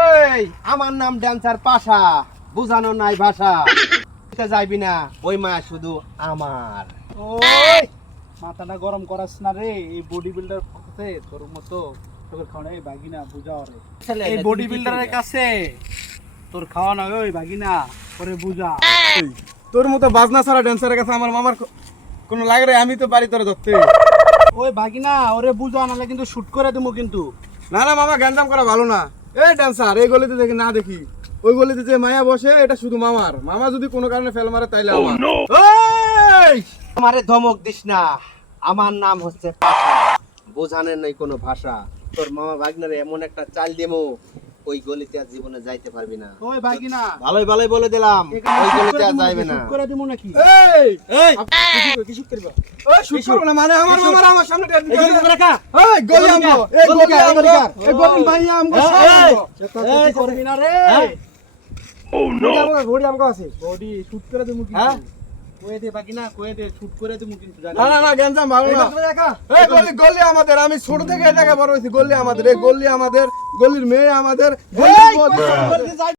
এই আমার নাম ড্যান্সার পাশা, বুঝানো নাই ভাষা। যাইবি না, ওই মা শুধু আমার। ওই মাথাটা গরম করাস না রে, এই বডি বিল্ডার কাছে তোর মতো তোর খাওয়া এই বাগিনা বুঝাও রে। এই বডি বিল্ডারের কাছে তোর খাওয়া না ওই বাগিনা করে বুঝা। তোর মতো বাজনা ছাড়া ড্যান্সারের কাছে আমার মামার কোনো লাগে রে, আমি তো পারি তোরে ধরতে। ওই বাগিনা ওরে বুঝা নালে কিন্তু শুট করে দেবো কিন্তু। না না মামা, গ্যাঞ্জাম করা ভালো না। এই ড্যান্সার এই গলিতে দেখি না দেখি, ওই গলিতে যে মায়া বসে এটা শুধু মামার। মামা যদি কোনো কারণে ফেল মারে তাইলে আমার। এই আমারে ধমক দিস না, আমার নাম হচ্ছে পাশা, বোঝানোর নাই কোনো ভাষা। তোর মামা ভাগ্নারে এমন একটা চাল দেবো, ওই গলিতে আর জীবনে যাইতে পারবি না। ওই বাগিনা ভালোই ভালোই বলে দিলাম, ওই গলিতে আর যাইবে না। শুট করে দেবো নাকি? এই এই কি শুট করবা? ওই শুট করব না মানে আমার মামার আমার সামনে এই গলি রাখা, এই গলি আমগো, এই গলি আমগো, এই গলি ভাই আমগো সব আমগো। এই করবি না রে। ঘড়ি আমগো আছে। বডি শুট করে দেবো হ্যাঁ? কিন্তু। কয়ে দে বাগিনা, কয়ে দে শুট করে দেবো কিন্তু। না না না গ্যাঞ্জাম ভালো না। এই গলি আমাদের, আমি ছোট থেকে এই জায়গায় বড় হইছি। গলি আমাদের, এই গলি আমাদের, গলির মেয়ে আমাদের, গলির